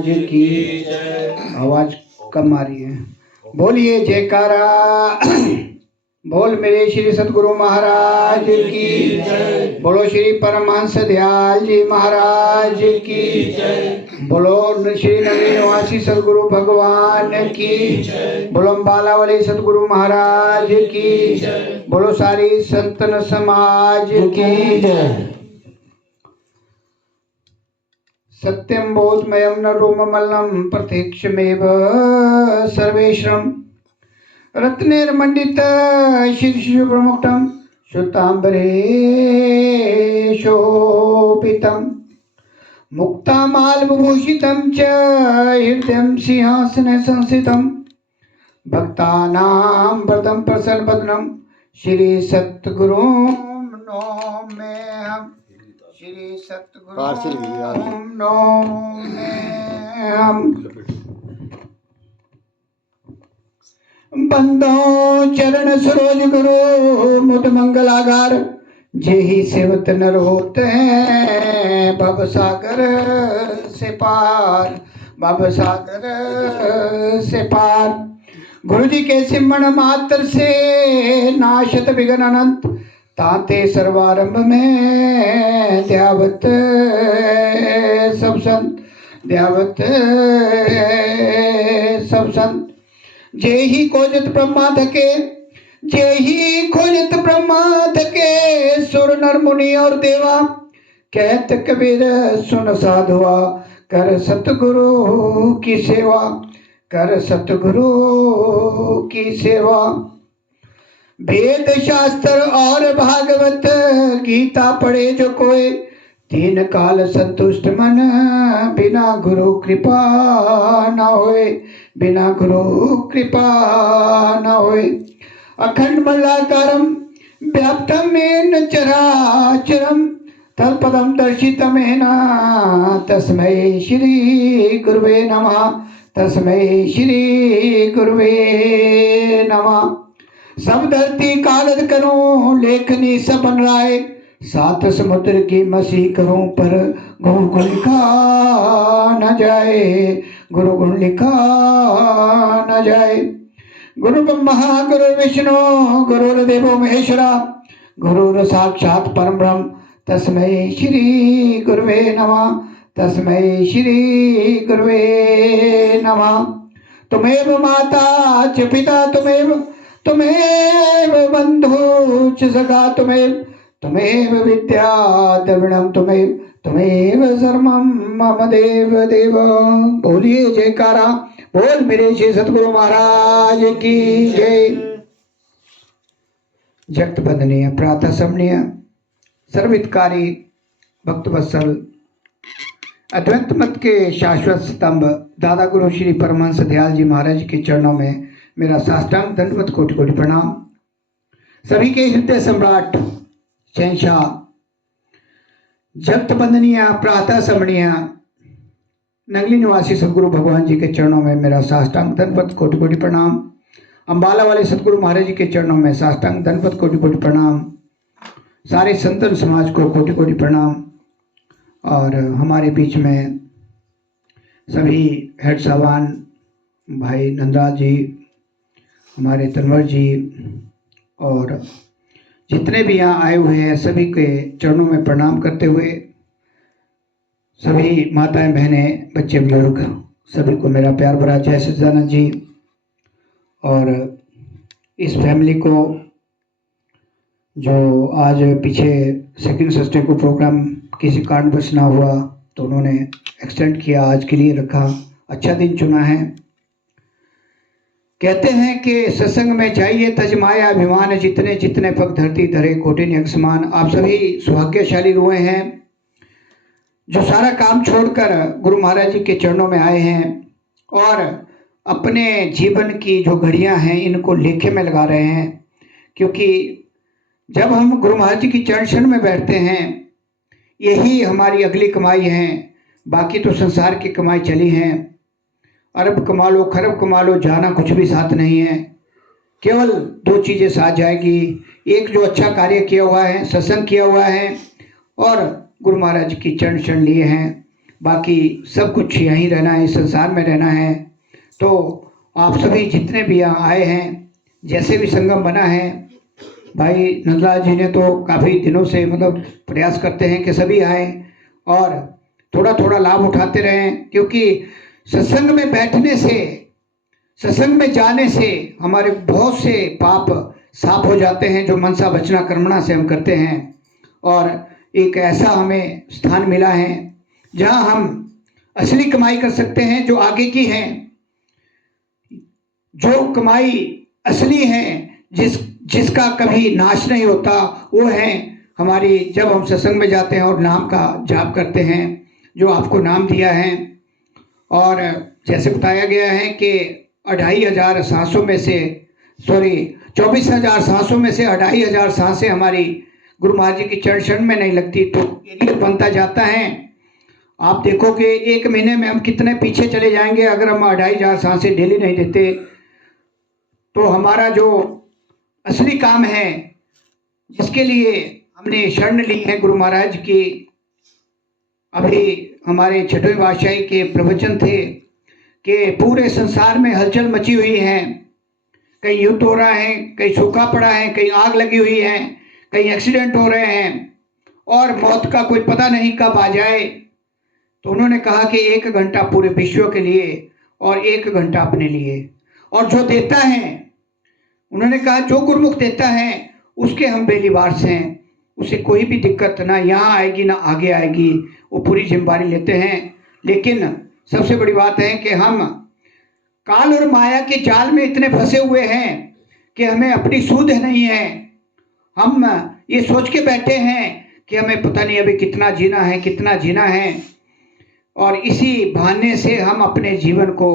महाराज की आवाज कम आ रही है। बोलिए जयकारा। बोल मेरे श्री सतगुरु महाराज की जय। बोलो श्री परमहंस दयाल जी महाराज की जय। बोलो श्री नवीन निवासी सतगुरु भगवान की जय। बोलो अम्बाला वाले सतगुरु महाराज की जय। बोलो सारी संतन समाज की जय। सत्यम बोधमयम न रोममल्लम प्रत्यक्षमेव सर्वेश्वरम् रत्नैर्मण्डित शीर्षप्रमुक्तं शुताम्बरे शोभितं मुक्तामाल्यविभूषितं च हृदयं सिंहासने संस्थितं भक्तानां वरदं प्रसन्नवदनं श्री सतगुरुं नौम्यहम्। श्री सतगुरुं नौम्यहम्। बंदो चरण सरोज गुरु मुद मंगलागार जेहि सेवत नर होते हैं भव सागर से पार। भव सागर से पार। गुरु जी के सिमरण मात्र से नाशत विघ्न अनंत ताते सर्वारंभ में ध्यावत सब संत। ध्यावत सब संत। जेहि खोजत ब्रह्मा थके जेहि खोजत ब्रह्मा थके सुर नर मुनि और देवा कहत कबीर सुन साधुआ कर सतगुरु की सेवा। कर सतगुरु की सेवा। वेद शास्त्र और भागवत गीता पढ़े जो कोई तीन काल संतुष्ट मन बिना गुरु कृपा न होए। बिना गुरु कृपा न होए। अखंड मंडलाकारं व्याप्तं येन चराचरं तत्पदं दर्शितमेन तस्मै श्री गुरुवे नमः। तस्मै श्री गुरुवे नमः। सब धरती कागज करूं लेखनी सब बन राय सात समुद्र की मसी करूं पर गुरु गुण लिखा न जाए। गुरु गुण लिखा न जाए। गुरु ब्रह्मा गुरु विष्णु गुरुर्देवो महेश्वरा गुरुर साक्षात परम ब्रह्म तस्मै श्री गुरुवे नमः। तस्मै श्री गुरुवे नमः। तुमेव माता च पिता तुमेव बंधु च सखा तुमेव विद्या द्रविणं तुमेव सर्वं मम देव देव। बोलिए जयकारा। बोल मेरे श्री सतगुरु महाराज की जय। जगत बंदनीय प्रातः समनीय सर्वहितकारी भक्तवत्सल अद्वैत मत के शाश्वत स्तंभ दादा गुरु श्री परमहंस दयाल जी महाराज के चरणों में मेरा साष्टांग दंडवत कोटि कोटि प्रणाम। सभी के हृदय सम्राट शहंशाह जगत बंदनीय प्रातः समणीय नंगली निवासी सतगुरु भगवान जी के चरणों में मेरा साष्टांग दंडवत कोटि कोटि प्रणाम। अम्बाला वाले सतगुरु महाराज जी के चरणों में साष्टांग दंडवत कोटि कोटि प्रणाम। सारे संतन समाज को कोटि कोटि प्रणाम। और हमारे बीच में सभी हेड साहबान भाई नंदराज जी हमारे तनवर जी और जितने भी यहाँ आए हुए हैं सभी के चरणों में प्रणाम करते हुए सभी माताएं बहनें बच्चे बुजुर्ग सभी को मेरा प्यार भरा जय सच्चिदानंद जी। और इस फैमिली को जो आज पीछे सेकंड सस्टे को प्रोग्राम किसी कारणवश ना हुआ तो उन्होंने एक्सटेंड किया, आज के लिए रखा, अच्छा दिन चुना है। कहते हैं कि सत्संग में जाइए तजमाया अभिमान जितने जितने पग धरती धरे कोटि नियक समान। आप सभी सौभाग्यशाली हुए हैं जो सारा काम छोड़कर गुरु महाराज जी के चरणों में आए हैं और अपने जीवन की जो घड़ियां हैं इनको लेखे में लगा रहे हैं। क्योंकि जब हम गुरु महाराज जी की चरण शरण में बैठते हैं यही हमारी अगली कमाई है। बाकी तो संसार की कमाई चली है, अरब कमा लो खरब कमा लो, जाना कुछ भी साथ नहीं है। केवल दो चीज़ें साथ जाएगी, एक जो अच्छा कार्य किया हुआ है, सत्संग किया हुआ है और गुरु महाराज की चरण शरण लिए हैं। बाकी सब कुछ यहीं रहना है, इस संसार में रहना है। तो आप सभी जितने भी यहाँ आए हैं, जैसे भी संगम बना है, भाई नंदलाल जी ने तो काफ़ी दिनों से मतलब प्रयास करते हैं कि सभी आए और थोड़ा थोड़ा लाभ उठाते रहें, क्योंकि सत्संग में बैठने से, सत्संग में जाने से हमारे बहुत से पाप साफ हो जाते हैं जो मनसा वचना कर्मणा से हम करते हैं। और एक ऐसा हमें स्थान मिला है जहाँ हम असली कमाई कर सकते हैं, जो आगे की है, जो कमाई असली है, जिसका कभी नाश नहीं होता, वो है हमारी जब हम सत्संग में जाते हैं और नाम का जाप करते हैं, जो आपको नाम दिया है। और जैसे बताया गया है कि 2500 सांसों में से 24,000 सांसों में से 2500 सांसें हमारी गुरु महाराज जी की चरण शरण में नहीं लगती, तो एरिया बनता जाता है। आप देखोगे एक महीने में हम कितने पीछे चले जाएंगे अगर हम 2500 सांसें डेली नहीं देते। तो हमारा जो असली काम है, जिसके लिए हमने शरण ली है गुरु महाराज की, अभी हमारे छठवें पातशाही के प्रवचन थे कि पूरे संसार में हलचल मची हुई है, कहीं युद्ध हो रहा है, कहीं सूखा पड़ा है, कहीं आग लगी हुई है, कहीं एक्सीडेंट हो रहे हैं और मौत का कोई पता नहीं कब आ जाए। तो उन्होंने कहा कि 1 घंटा पूरे विश्व के लिए और 1 घंटा अपने लिए। और जो देता है, उन्होंने कहा जो गुरुमुख देता है उसके हम बेलिवारस हैं, उसे कोई भी दिक्कत ना यहाँ आएगी ना आगे आएगी, वो पूरी जिम्मेदारी लेते हैं। लेकिन सबसे बड़ी बात है कि हम काल और माया के जाल में इतने फंसे हुए हैं कि हमें अपनी सूझ नहीं है। हम ये सोच के बैठे हैं कि हमें पता नहीं अभी कितना जीना है, कितना जीना है, और इसी बहाने से हम अपने जीवन को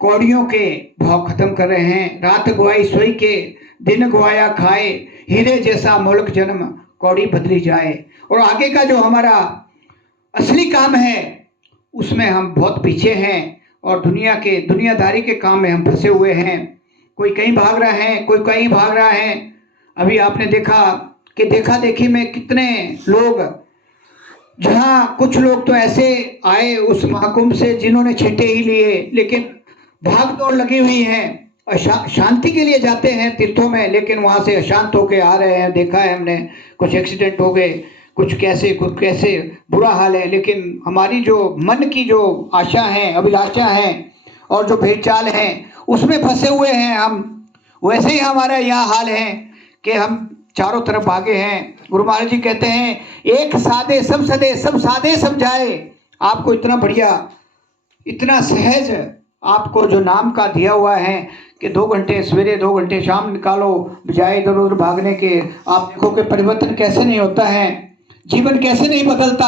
कौड़ियों के भाव खत्म कर रहे हैं। रात गुआई सोई के, दिन गुआया खाए, हीरे जैसा मुल्क जन्म कौड़ी बदली जाए। और आगे का जो हमारा असली काम है उसमें हम बहुत पीछे हैं और दुनियादारी के काम में हम फंसे हुए हैं। कोई कहीं भाग रहा है, कोई कहीं भाग रहा है। अभी आपने देखा कि देखा देखी में कितने लोग, जहाँ कुछ लोग तो ऐसे आए उस महाकुंभ से जिन्होंने छींटे ही लिए, लेकिन भाग दौड़ लगी हुई है, शांति के लिए जाते हैं तीर्थों में, लेकिन वहाँ से अशांत होके आ रहे हैं। देखा है हमने, कुछ एक्सीडेंट हो गए, कुछ कैसे बुरा हाल है। लेकिन हमारी जो मन की जो आशा है, अभिलाषा है और जो भेदचाल है, उसमें फंसे हुए हैं हम। वैसे ही हमारा यह हाल है कि हम चारों तरफ भागे हैं। गुरु महाराज जी कहते हैं, एक सादे सब सदे, सब सादे समझाए। आपको इतना बढ़िया, इतना सहज आपको जो नाम का दिया हुआ है कि 2 घंटे सवेरे 2 घंटे शाम निकालो, बजाय इधर उधर भागने के। आप देखो कि परिवर्तन कैसे नहीं होता है, जीवन कैसे नहीं बदलता,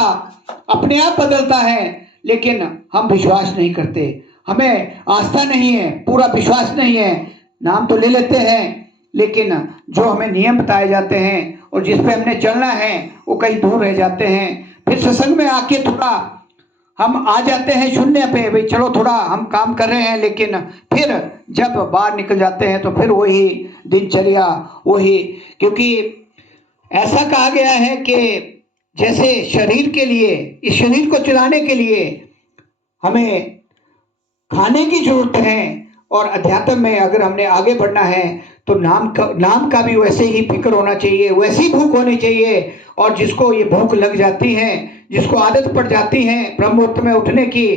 अपने आप बदलता है। लेकिन हम विश्वास नहीं करते, हमें आस्था नहीं है, पूरा विश्वास नहीं है। नाम तो ले लेते हैं, लेकिन जो हमें नियम बताए जाते हैं और जिस पे हमने चलना है वो कहीं दूर रह जाते हैं। फिर सत्संग में आके थोड़ा हम आ जाते हैं शून्य पे, भाई चलो थोड़ा हम काम कर रहे हैं, लेकिन फिर जब बाहर निकल जाते हैं तो फिर वही दिनचर्या, वही। क्योंकि ऐसा कहा गया है कि जैसे शरीर के लिए, इस शरीर को चलाने के लिए हमें खाने की जरूरत है, और अध्यात्म में अगर हमने आगे बढ़ना है तो नाम का भी वैसे ही फिक्र होना चाहिए, वैसी भूख होनी चाहिए। और जिसको ये भूख लग जाती है, जिसको आदत पड़ जाती है ब्रह्म मुहूर्त में उठने की,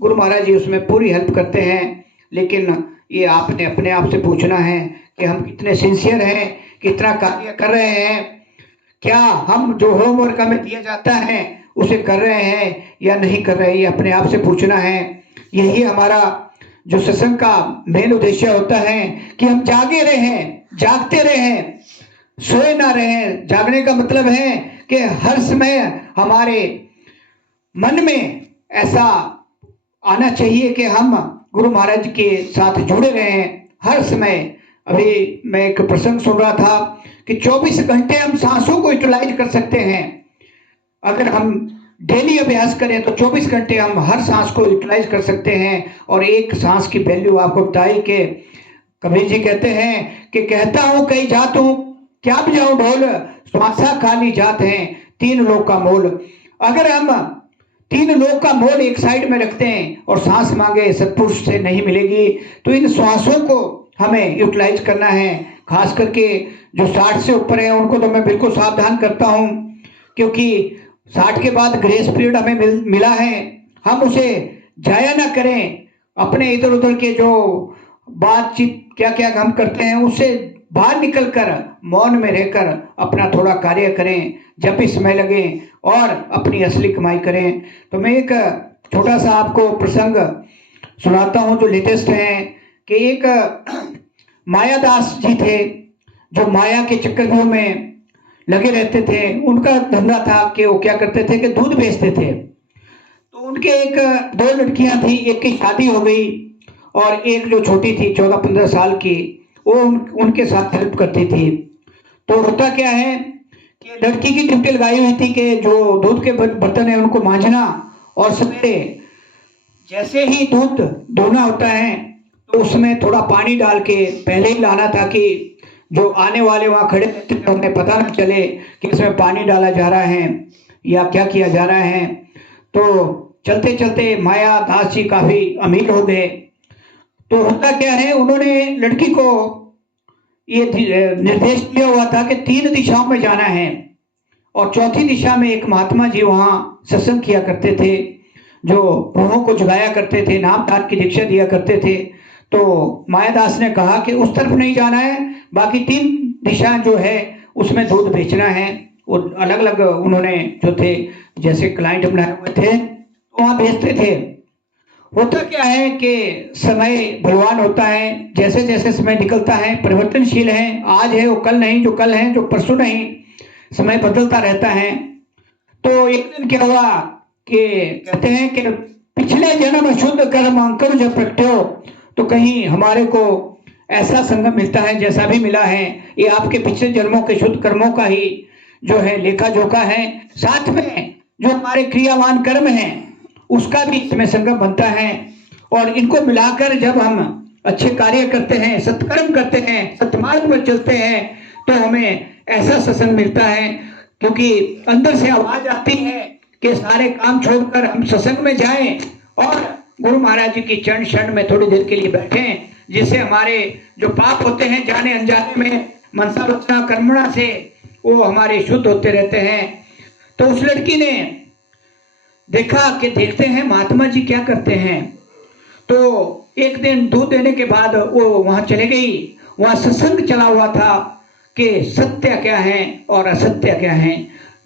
गुरु महाराज जी उसमें पूरी हेल्प करते हैं। लेकिन ये आपने अपने आप से पूछना है कि हम कितने सिंसियर हैं, कितना कार्य कर रहे हैं, क्या हम जो होमवर्क हमें दिया जाता है उसे कर रहे हैं या नहीं कर रहे हैं, ये अपने आप से पूछना है। यही हमारा जो सत्संग का मेन उद्देश्य होता है कि हम जागे रहें, जागते रहें, सोए ना रहें। जागने का मतलब है कि हर समय हमारे मन में ऐसा आना चाहिए कि हम गुरु महाराज के साथ जुड़े रहें हर समय। अभी मैं एक प्रसंग सुन रहा था कि 24 घंटे हम सांसों को यूटिलाइज कर सकते हैं। अगर हम डेली अभ्यास करें तो 24 घंटे हम हर सांस को यूटिलाइज कर सकते हैं। और एक सांस की वैल्यू आपको बताई कि कबीर जी कहते हैं कि कहता हूँ कई जात हूँ, क्या बजाऊं ढोल, श्वासा खाली जात हैं 3 लोक का मोल। अगर हम तीन लोग का मोल एक साइड में रखते हैं और सांस मांगे सत्पुरुष से नहीं मिलेगी। तो इन श्वासों को हमें यूटिलाइज करना है। खास करके जो 60 से ऊपर है उनको तो मैं बिल्कुल सावधान करता हूँ, क्योंकि 60 के बाद ग्रेस पीरियड हमें मिला है, हम उसे जाया ना करें। अपने इधर उधर के जो बातचीत क्या क्या हम करते हैं उससे बाहर निकलकर मौन में रहकर अपना थोड़ा कार्य करें, जब भी समय लगे, और अपनी असली कमाई करें। तो मैं एक छोटा सा आपको प्रसंग सुनाता हूँ जो लेटेस्ट है कि एक मायादास जी थे जो माया के चक्रव्यूह में लगे रहते थे। उनका धंधा था कि वो क्या करते थे कि दूध बेचते थे। तो उनके एक दो लड़कियां थी, एक की शादी हो गई और एक जो छोटी थी 14-15 साल की, वो उनके साथ हेल्प करती थी। तो होता क्या है कि लड़की की ड्यूटी लगाई हुई थी कि जो दूध के बर्तन है उनको मांझना, और सवेरे जैसे ही दूध धोना होता है तो उसमें थोड़ा पानी डाल के पहले ही लाना, ताकि जो आने वाले वहाँ खड़े रहते थे उन्हें पता न चले कि इसमें पानी डाला जा रहा है या क्या किया जा रहा है। तो चलते चलते माया दास जी काफ़ी अमीर हो गए। तो होता क्या है, उन्होंने लड़की को ये निर्देश दिया हुआ था कि 3 दिशाओं में जाना है, और चौथी दिशा में एक महात्मा जी वहाँ सत्संग किया करते थे, जो रूहों को जगाया करते थे, नामदान की दीक्षा दिया करते थे। तो मायादास ने कहा कि उस तरफ नहीं जाना है, बाकी 3 दिशा जो है उसमें दूध बेचना है। वो अलग अलग उन्होंने जो थे जैसे क्लाइंट बनाए हुए थे तो वहाँ बेचते थे। होता क्या है कि समय बलवान होता है, जैसे जैसे समय निकलता है परिवर्तनशील है, आज है वो कल नहीं, जो कल है जो परसों नहीं, समय बदलता रहता है। तो एक दिन क्या हुआ कि कहते हैं कि पिछले जन्म शुद्ध कर्म अंकुर जब प्रगट्यो, तो कहीं हमारे को ऐसा संगम मिलता है जैसा भी मिला है, ये आपके पिछले जन्मों के शुद्ध कर्मों का ही जो है लेखा जोखा है, साथ में जो हमारे क्रियावान कर्म हैं उसका भी इसमें संगम बनता है। और इनको मिलाकर जब हम अच्छे कार्य करते हैं, सत्कर्म करते हैं, सत्मार्ग पर चलते हैं, तो हमें ऐसा सत्संग मिलता है, क्योंकि अंदर से आवाज आती है कि सारे काम छोड़कर हम सत्संग में जाएं और गुरु महाराज जी की चरण शरण में थोड़ी देर के लिए बैठें, जिससे हमारे जो पाप होते हैं जाने अनजाने में मनसा वचना कर्मणा से वो हमारे शुद्ध होते रहते हैं। तो उस लड़की ने देखा कि देखते हैं महात्मा जी क्या करते हैं। तो एक दिन दूध देने के बाद वो वहां चले गई। वहां सत्संग चला हुआ था कि सत्य क्या है और असत्य क्या है,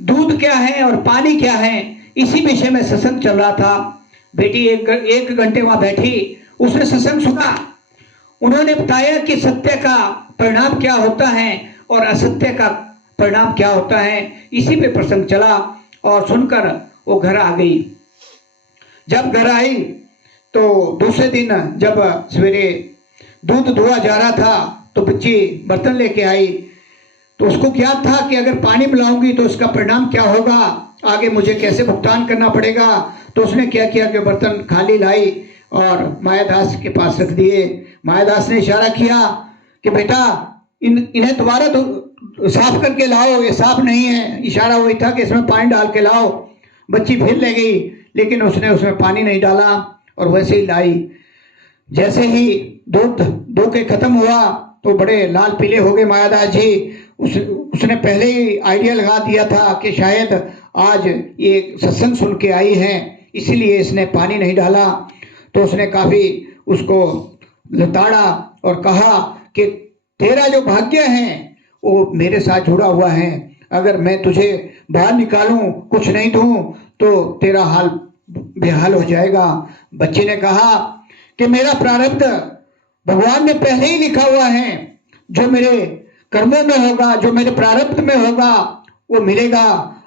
दूध क्या है और पानी क्या है, इसी विषय में सत्संग चल रहा था। बेटी एक घंटे वहां बैठी, उसने सत्संग सुना। उन्होंने बताया कि सत्य का परिणाम क्या होता है और असत्य का परिणाम क्या होता है, इसी पे प्रसंग चला और सुनकर वो घर आ गई। जब घर आई तो दूसरे दिन जब सवेरे दूध धोआ जा रहा था तो बच्ची बर्तन लेके आई। तो उसको क्या था कि अगर पानी मिलाऊंगी तो उसका परिणाम क्या होगा, आगे मुझे कैसे भुगतान करना पड़ेगा। तो उसने क्या किया कि बर्तन खाली लाई और मायादास के पास रख दिए। मायादास ने इशारा किया कि बेटा इन्हें दोबारा साफ करके लाओ, ये साफ नहीं है। इशारा वही था कि इसमें पानी डाल के लाओ। बच्ची फिर ले गई, लेकिन उसने उसमें पानी नहीं डाला और वैसे ही लाई। जैसे ही दूध दो के खत्म हुआ तो बड़े लाल पीले हो गए मायादास जी। उसने पहले ही आइडिया लगा दिया था कि शायद आज ये सत्संग सुन के आई है, इसीलिए इसने पानी नहीं डाला। तो उसने काफ़ी उसको लताड़ा और कहा कि तेरा जो भाग्य है वो मेरे साथ जुड़ा हुआ है, अगर मैं तुझे बाहर निकालूं, कुछ नहीं दूं, तो तेरा हाल बेहाल हो जाएगा। बच्चे ने कहा कि मेरा प्रारब्ध भगवान ने पहले ही लिखा हुआ है, जो मेरे कर्मों में होगा, जो मेरे प्रारब्ध में होगा वो मिलेगा।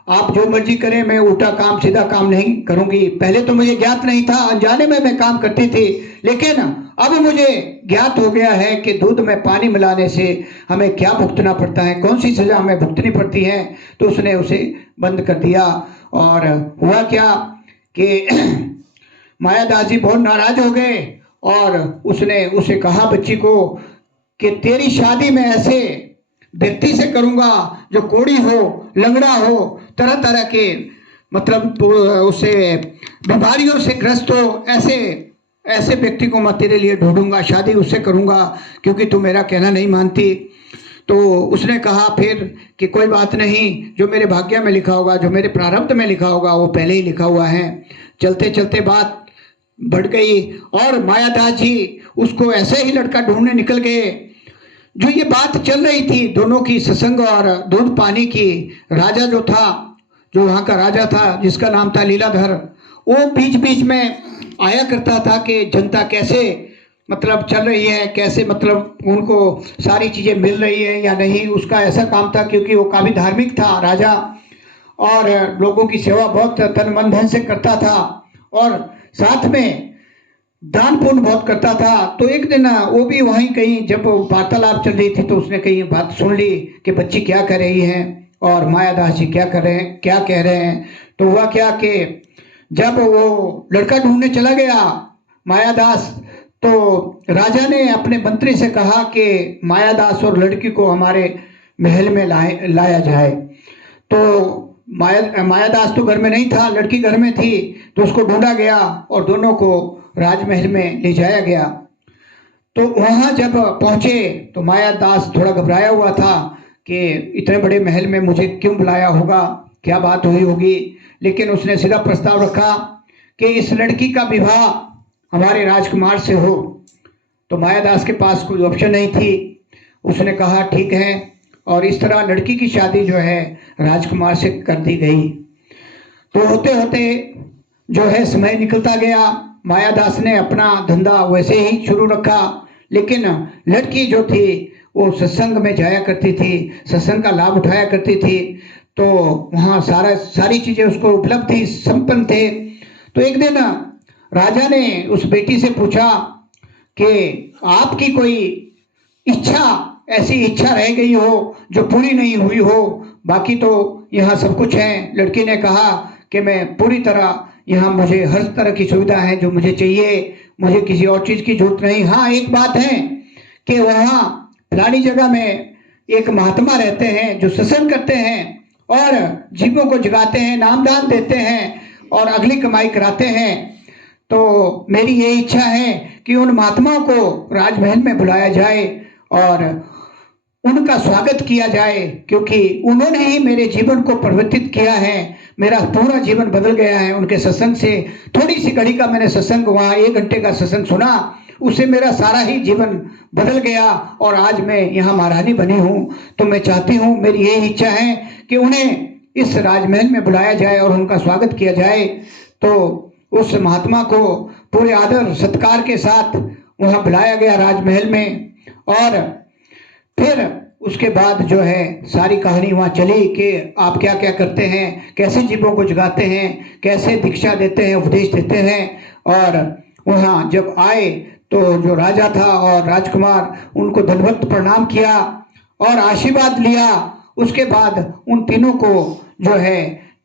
आप जो मर्जी करें, मैं उल्टा काम सीधा काम नहीं करूंगी। पहले तो मुझे ज्ञात नहीं था, अनजाने में मैं काम करती थी, लेकिन अब मुझे ज्ञात हो गया है कि दूध में पानी मिलाने से हमें क्या भुगतना पड़ता है, कौन सी सजा हमें भुगतनी पड़ती है। तो उसने उसे बंद कर दिया। और हुआ क्या कि मायादास जी बहुत नाराज हो गए और उसने उसे कहा बच्ची को कि तेरी शादी में ऐसे व्यक्ति से करूंगा जो कोढ़ी हो, लंगड़ा हो, तरह तरह के मतलब उसे बीमारियों से ग्रस्त हो, ऐसे ऐसे व्यक्ति को मैं तेरे लिए ढूंढूंगा, शादी उससे करूंगा, क्योंकि तू मेरा कहना नहीं मानती। तो उसने कहा फिर कि कोई बात नहीं, जो मेरे भाग्य में लिखा होगा, जो मेरे प्रारब्ध में लिखा होगा, वो पहले ही लिखा हुआ है। चलते चलते बात बढ़ गई और मायादास जी उसको ऐसे ही लड़का ढूंढने निकल गए। जो ये बात चल रही थी दोनों की, सत्संग और दूध पानी की, राजा जो था, जो वहाँ का राजा था जिसका नाम था लीलाधर, वो बीच बीच में आया करता था कि जनता कैसे मतलब चल रही है, कैसे मतलब उनको सारी चीज़ें मिल रही है या नहीं। उसका ऐसा काम था, क्योंकि वो काफ़ी धार्मिक था राजा और लोगों की सेवा बहुत तन मन धन से करता था और साथ में दान पुण्य बहुत करता था। तो एक दिन वो भी वहीं कहीं जब वार्तालाप चल रही थी तो उसने कहीं बात सुन ली कि बच्ची क्या कर रही है और मायादास जी क्या कर रहे हैं, क्या कह रहे हैं। तो हुआ क्या कि जब वो लड़का ढूंढने चला गया मायादास, तो राजा ने अपने मंत्री से कहा कि मायादास और लड़की को हमारे महल में लाया जाए। तो मायादास तो घर में नहीं था, लड़की घर में थी। तो उसको ढूंढा गया और दोनों को राजमहल में ले जाया गया। तो वहाँ जब पहुँचे तो मायादास थोड़ा घबराया हुआ था कि इतने बड़े महल में मुझे क्यों बुलाया होगा, क्या बात हुई होगी। लेकिन उसने सीधा प्रस्ताव रखा कि इस लड़की का विवाह हमारे राजकुमार से हो। तो मायादास के पास कोई ऑप्शन नहीं थी। उसने कहा ठीक है, और इस तरह लड़की की शादी जो है राजकुमार से कर दी गई। तो होते होते जो है समय निकलता गया। मायादास ने अपना धंधा वैसे ही शुरू रखा, लेकिन लड़की जो थी वो सत्संग में जाया करती थी, सत्संग का लाभ उठाया करती थी। तो वहाँ सारी चीज़ें उसको उपलब्ध थी, संपन्न थे। तो एक दिन राजा ने उस बेटी से पूछा कि आपकी कोई इच्छा, ऐसी इच्छा रह गई हो जो पूरी नहीं हुई हो, बाकी तो यहाँ सब कुछ है। लड़की ने कहा कि मैं पूरी तरह, यहाँ मुझे हर तरह की सुविधा है जो मुझे चाहिए, मुझे किसी और चीज़ की जरूरत नहीं। हाँ, एक बात है कि वहाँ फलानी जगह में एक महात्मा रहते हैं जो सत्संग करते हैं और जीवों को जगाते हैं, नामदान देते हैं और अगली कमाई कराते हैं। तो मेरी ये इच्छा है कि उन महात्माओं को राजमहल में बुलाया जाए और उनका स्वागत किया जाए, क्योंकि उन्होंने ही मेरे जीवन को परिवर्तित किया है। मेरा पूरा जीवन बदल गया है उनके सत्संग से। थोड़ी सी घड़ी का मैंने सत्संग, वहाँ 1 घंटे का सत्संग सुना, उससे मेरा सारा ही जीवन बदल गया और आज मैं यहाँ महारानी बनी हूँ। तो मैं चाहती हूँ, मेरी यही इच्छा है कि उन्हें इस राजमहल में बुलाया जाए और उनका स्वागत किया जाए। तो उस महात्मा को पूरे आदर सत्कार के साथ वहाँ बुलाया गया राजमहल में। और फिर उसके बाद जो है सारी कहानी वहाँ चली कि आप क्या क्या करते हैं, कैसे जीवों को जगाते हैं, कैसे दीक्षा देते हैं, उपदेश देते हैं। और वहाँ जब आए तो जो राजा था और राजकुमार, उनको दंडवत प्रणाम किया और आशीर्वाद लिया। उसके बाद उन तीनों को जो है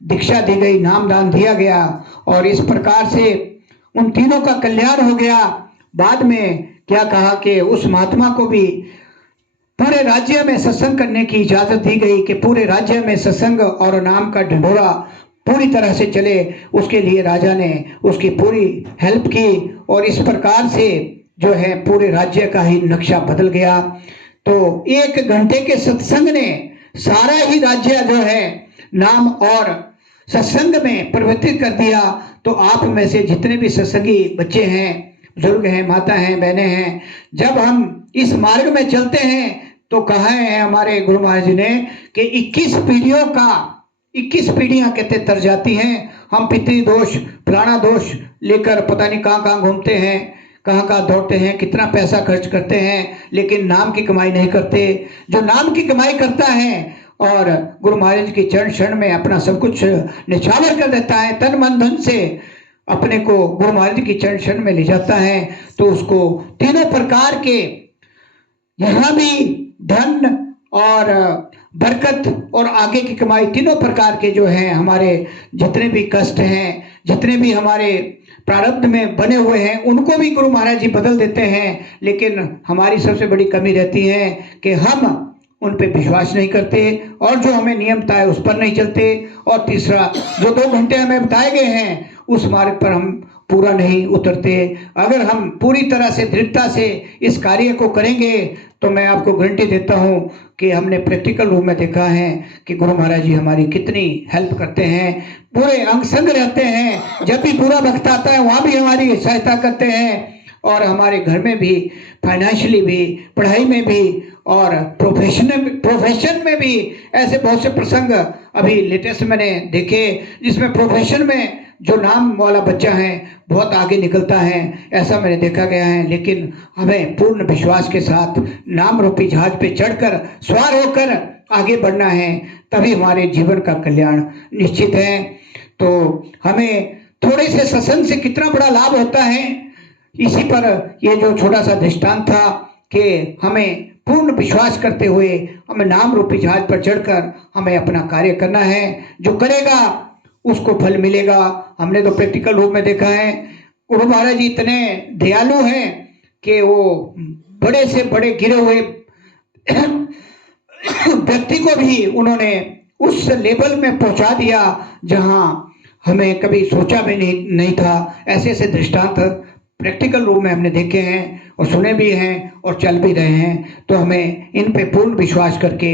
दीक्षा दी गई, नामदान दिया गया और इस प्रकार से उन तीनों का कल्याण हो गया। बाद में क्या कहा कि उस महात्मा को भी पूरे राज्य में सत्संग करने की इजाजत दी गई कि पूरे राज्य में सत्संग और नाम का ढिंढोरा पूरी तरह से चले। उसके लिए राजा ने उसकी पूरी हेल्प की और इस प्रकार से जो है पूरे राज्य का ही नक्शा बदल गया। तो 1 घंटे के सत्संग ने सारा ही राज्य जो है नाम और सत्संग में परिवर्तित कर दिया। तो आप में से जितने भी सत्संगी बच्चे हैं, बुजुर्ग हैं, माता हैं, बहनें हैं, जब हम इस मार्ग में चलते हैं तो कहा है हमारे गुरु महाराज जी ने कि 21 पीढ़ियों का, 21 पीढ़ियां कहते तर जाती हैं। हम पितृ दोष, फलाना दोष लेकर पता नहीं कहाँ कहाँ घूमते हैं, कहाँ कहाँ दौड़ते हैं, कितना पैसा खर्च करते हैं, लेकिन नाम की कमाई नहीं करते। जो नाम की कमाई करता है और गुरु महाराज के चरण शरण में अपना सब कुछ निछावर कर देता है, तन मन धन से अपने को गुरु महाराज की चरण शरण में ले जाता है, तो उसको तीनों प्रकार के, यहाँ भी धन और बरकत और आगे की कमाई, तीनों प्रकार के जो हैं हमारे जितने भी कष्ट हैं, जितने भी हमारे प्रारब्ध में बने हुए हैं, उनको भी गुरु महाराज जी बदल देते हैं। लेकिन हमारी सबसे बड़ी कमी रहती है कि हम उन पे विश्वास नहीं करते, और जो हमें नियम बताए उस पर नहीं चलते, और तीसरा जो 2 घंटे हमें बताए गए हैं उस मार्ग पर हम पूरा नहीं उतरते। अगर हम पूरी तरह से दृढ़ता से इस कार्य को करेंगे तो मैं आपको गारंटी देता हूं कि हमने प्रैक्टिकल रूप में देखा है कि गुरु महाराज जी हमारी कितनी हेल्प करते हैं, पूरे अंग संग रहते हैं। जब भी बुरा वक्त आता है वहाँ भी हमारी सहायता करते हैं, और हमारे घर में भी, फाइनेंशियली भी, पढ़ाई में भी, और प्रोफेशन में भी ऐसे बहुत से प्रसंग अभी लेटेस्ट मैंने देखे जिसमें प्रोफेशन में जो नाम वाला बच्चा है बहुत आगे निकलता है, ऐसा मैंने देखा गया है। लेकिन हमें पूर्ण विश्वास के साथ नाम रूपी जहाज पे चढ़कर सवार होकर आगे बढ़ना है, तभी हमारे जीवन का कल्याण निश्चित है। तो हमें थोड़े से सत्संग से कितना बड़ा लाभ होता है, इसी पर ये जो छोटा सा दृष्टांत था कि हमें पूर्ण विश्वास करते हुए हमें नाम रूपी जहाज पर चढ़कर हमें अपना कार्य करना है। जो करेगा उसको फल मिलेगा। हमने तो प्रैक्टिकल रूप में देखा है गुरु महाराज जी इतने दयालु हैं कि वो बड़े से बड़े गिरे हुए व्यक्ति को भी उन्होंने उस लेवल में पहुंचा दिया जहां हमें कभी सोचा भी नहीं था। ऐसे ऐसे दृष्टांत प्रैक्टिकल रूप में हमने देखे हैं और सुने भी हैं और चल भी रहे हैं। तो हमें इन पे पूर्ण विश्वास करके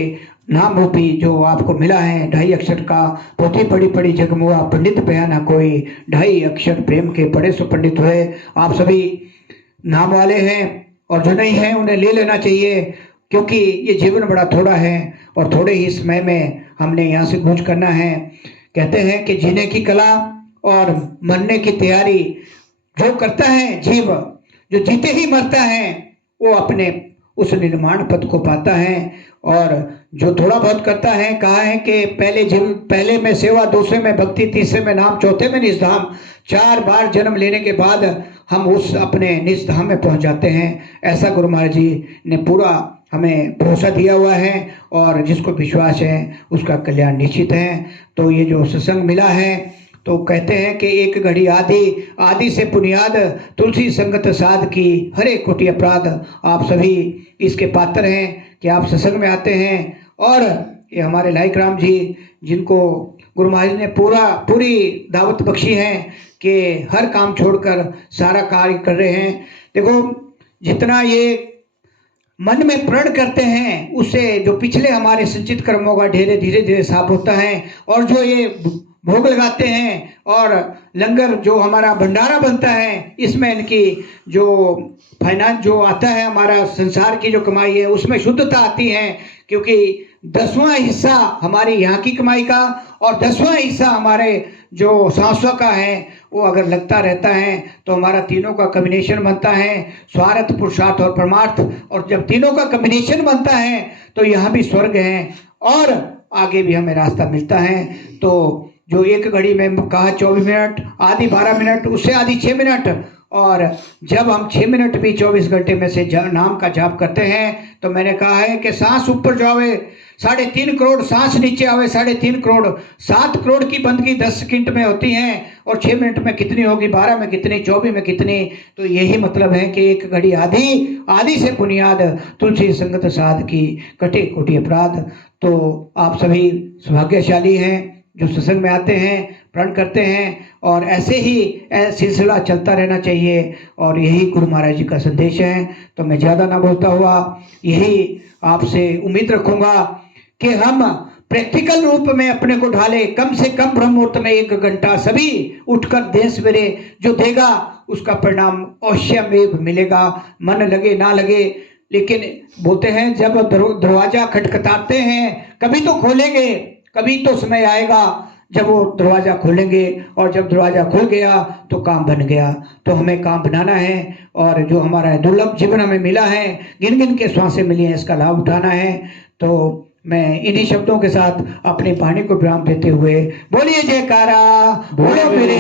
नाम रूपी जो आपको मिला है 2.5 अक्षर का, पोथी पढ़ी पढ़ी जगमुआ पंडित बयाना कोई, 2.5 अक्षर प्रेम के पढ़े सो पंडित हुए। आप सभी नाम वाले हैं और जो नहीं है उन्हें ले लेना चाहिए, क्योंकि ये जीवन बड़ा थोड़ा है और थोड़े ही समय में हमने यहाँ से कूच करना है। कहते हैं कि जीने की कला और मरने की तैयारी जो करता है जीव, जो जीते ही मरता है वो अपने उस निर्माण पद को पाता है। और जो थोड़ा बहुत करता है, कहा है कि पहले में सेवा, दूसरे में भक्ति, तीसरे में नाम, चौथे में निजधाम। 4 बार जन्म लेने के बाद हम उस अपने निजधाम में पहुंच जाते हैं। ऐसा गुरु महाराज जी ने पूरा हमें भरोसा दिया हुआ है, और जिसको विश्वास है उसका कल्याण निश्चित है। तो ये जो सत्संग मिला है तो कहते हैं कि एक घड़ी आदि से बुनियाद, तुलसी संगत साध की, हरे कोटि अपराध। आप सभी इसके पात्र हैं कि आप सत्संग में आते हैं, और ये हमारे लाइक राम जी जिनको गुरु महाराज ने पूरी दावत बख्शी है कि हर काम छोड़कर सारा कार्य कर रहे हैं। देखो जितना ये मन में प्रण करते हैं उससे जो पिछले हमारे संचित कर्मों का ढेरे धीरे धीरे साफ होता है, और जो ये भोग लगाते हैं और लंगर जो हमारा भंडारा बनता है इसमें इनकी जो फाइनेंस जो आता है, हमारा संसार की जो कमाई है उसमें शुद्धता आती है, क्योंकि 10वां हिस्सा हमारी यहाँ की कमाई का और 10वां हिस्सा हमारे जो सांसों का है वो अगर लगता रहता है तो हमारा तीनों का कॉम्बिनेशन बनता है, स्वार्थ, पुरुषार्थ और परमार्थ। और जब तीनों का कॉम्बिनेशन बनता है तो यहाँ भी स्वर्ग है और आगे भी हमें रास्ता मिलता है। तो जो एक घड़ी में कहा 24 मिनट, आधी 12 मिनट, उससे आधी 6 मिनट, और जब हम 6 मिनट भी 24 घंटे में से नाम का जाप करते हैं तो मैंने कहा है कि सांस ऊपर जावे 3.5 करोड़, सांस नीचे आवे 3.5 करोड़, 7 करोड़ की बंदगी 10 सेकंड में होती है, और 6 मिनट में कितनी होगी, 12 में कितनी, 24 में कितनी। तो यही मतलब है कि एक घड़ी आदि से बुनियाद, तुलसी संगत साध की, कटे कोटि अपराध। तो आप सभी सौभाग्यशाली हैं जो सत्संग में आते हैं, प्रण करते हैं, और ऐसे ही सिलसिला चलता रहना चाहिए। और यही गुरु महाराज जी का संदेश है। तो मैं ज़्यादा ना बोलता हुआ यही आपसे उम्मीद रखूँगा कि हम प्रैक्टिकल रूप में अपने को ढाले, कम से कम ब्रह्म मुहूर्त में 1 घंटा सभी उठकर दें सवेरे, जो देगा उसका परिणाम अवश्यमेव मिलेगा, मन लगे ना लगे। लेकिन बोलते हैं जब दरवाजा खटखटाते हैं कभी तो खोलेंगे, कभी तो समय आएगा जब वो दरवाज़ा खोलेंगे, और जब दरवाज़ा खुल गया तो काम बन गया। तो हमें काम बनाना है, और जो हमारा दुर्लभ जीवन हमें मिला है, गिन गिन के श्वासें मिली हैं, इसका लाभ उठाना है। तो मैं इन्हीं शब्दों के साथ अपनी वाणी को विराम देते हुए बोलिए जयकारा, बोलो मेरे